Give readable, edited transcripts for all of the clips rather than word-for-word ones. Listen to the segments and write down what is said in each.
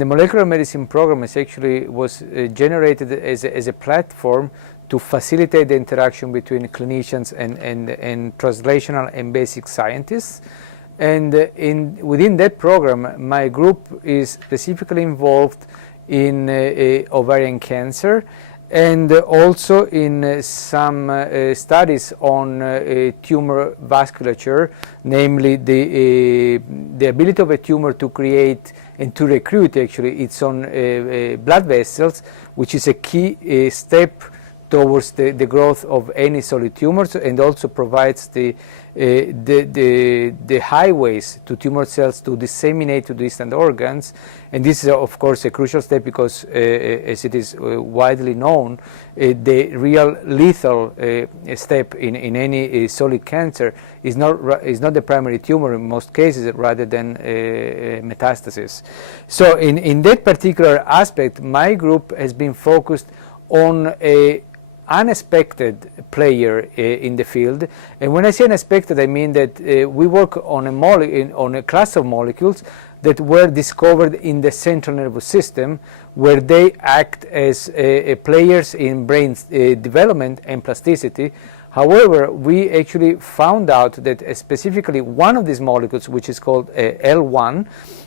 The molecular medicine program was generated as a platform to facilitate the interaction between clinicians and translational and basic scientists. And within that program, my group is specifically involved in ovarian cancer, and also in some studies on tumor vasculature, namely the ability of a tumor to create and to recruit actually its own blood vessels, which is a key step towards the growth of any solid tumors, and also provides the highways to tumor cells to disseminate to distant organs. And this is of course a crucial step because as it is widely known, the real lethal step in any solid cancer is not the primary tumor in most cases, rather than metastasis. So in that particular aspect, my group has been focused on a unexpected player in the field. And when I say unexpected, I mean that we work on a class of molecules that were discovered in the central nervous system, where they act as players in brain development and plasticity. However, we actually found out that specifically one of these molecules, which is called L1,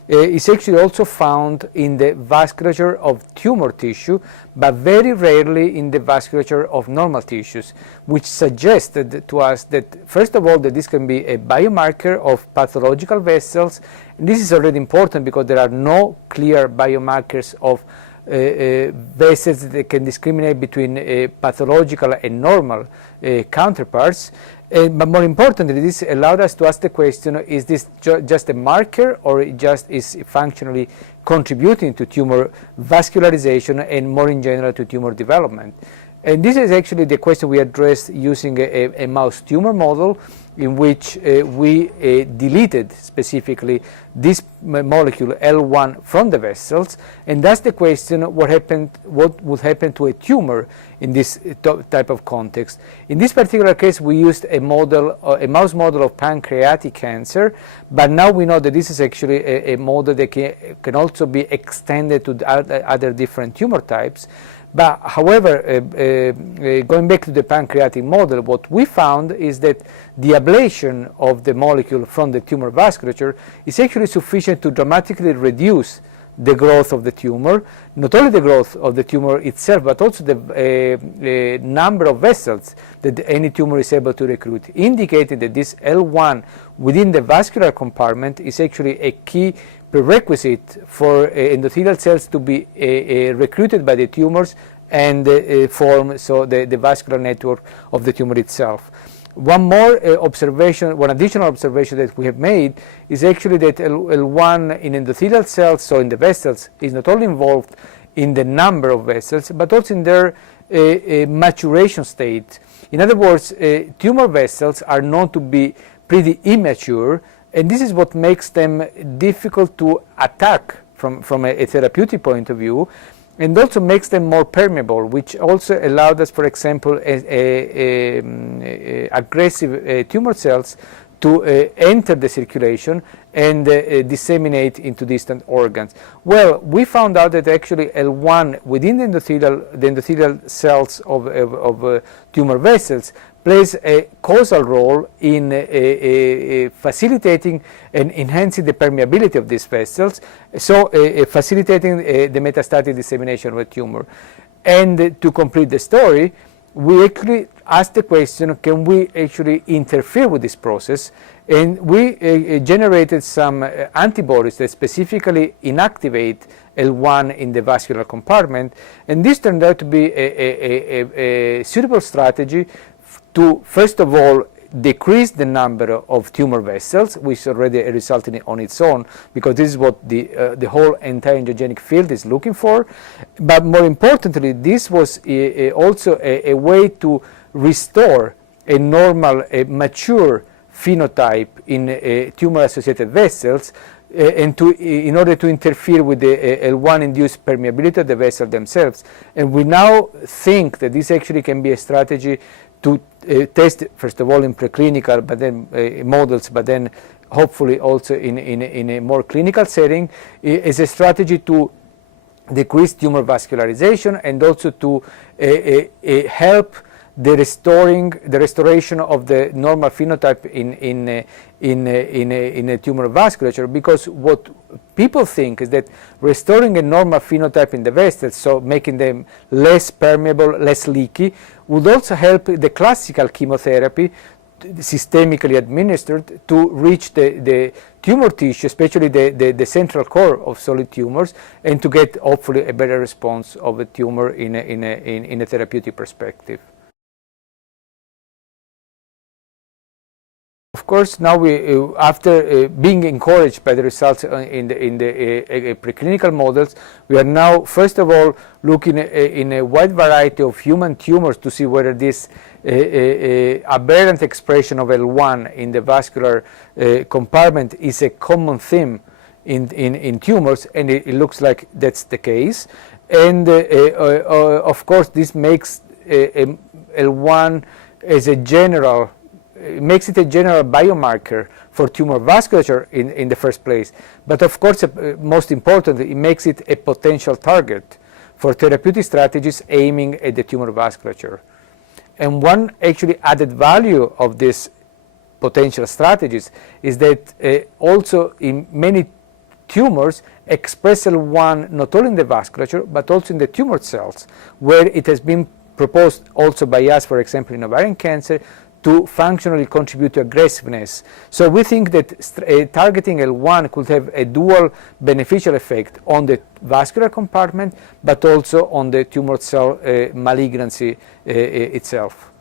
is actually also found in the vasculature of tumor tissue, but very rarely in the vasculature of normal tissues, which suggested to us that, first of all, that this can be a biomarker of pathological vessels. And this is already important because there are no clear biomarkers of vessels that can discriminate between pathological and normal counterparts. But more importantly, this allowed us to ask the question, is this just a marker, or it just is functionally contributing to tumor vascularization and more in general to tumor development? And this is actually the question we addressed using a mouse tumor model, in which we deleted specifically this molecule L1 from the vessels. And that's the question, what would happen to a tumor in this type of context. In this particular case, we used a mouse model of pancreatic cancer, but now we know that this is actually a model that can also be extended to other different tumor types. But however, going back to the pancreatic model, what we found is that the ablation of the molecule from the tumor vasculature is actually sufficient to dramatically reduce the growth of the tumor, not only the growth of the tumor itself, but also the number of vessels that any tumor is able to recruit, indicating that this L1 within the vascular compartment is actually a key prerequisite for endothelial cells to be recruited by the tumors and form the vascular network of the tumor itself. One additional observation that we have made is actually that L1 in endothelial cells, so in the vessels, is not only involved in the number of vessels, but also in their maturation state. In other words, tumor vessels are known to be pretty immature, and this is what makes them difficult to attack from a therapeutic point of view, and also makes them more permeable, which also allowed us, for example, aggressive tumor cells to enter the circulation and disseminate into distant organs. Well, we found out that actually L1 within the endothelial cells of tumor vessels plays a causal role in facilitating and enhancing the permeability of these vessels, so facilitating the metastatic dissemination of a tumor. And to complete the story, we actually asked the question, can we actually interfere with this process? And we generated some antibodies that specifically inactivate L1 in the vascular compartment, and this turned out to be a suitable strategy to, first of all, decrease the number of tumor vessels, which is already a result on its own, because this is what the whole anti-angiogenic field is looking for. But more importantly, this was also a way to restore a normal, mature phenotype in tumor-associated vessels, and in order to interfere with the L1-induced permeability of the vessels themselves. And we now think that this actually can be a strategy to test, first of all, in preclinical, but then models, but then hopefully also in a more clinical setting, is a strategy to decrease tumor vascularization and also to help the restoration of the normal phenotype in a tumor vasculature, because what people think is that restoring a normal phenotype in the vessels, so making them less permeable, less leaky, would also help the classical chemotherapy systemically administered to reach the tumor tissue, especially the central core of solid tumors, and to get hopefully a better response of a tumor in a therapeutic perspective. Of course, now after being encouraged by the results in the preclinical models, we are now first of all looking in a wide variety of human tumors to see whether this aberrant expression of L1 in the vascular compartment is a common theme in tumors, and it looks like that's the case. And of course, this makes L1 as a general. It makes it a general biomarker for tumor vasculature in the first place. But of course, most importantly, it makes it a potential target for therapeutic strategies aiming at the tumor vasculature. And one actually added value of these potential strategies is that also in many tumors express L1 not only in the vasculature but also in the tumor cells, where it has been proposed also by us, for example, in ovarian cancer, to functionally contribute to aggressiveness. So we think that targeting L1 could have a dual beneficial effect on the vascular compartment, but also on the tumor cell malignancy itself.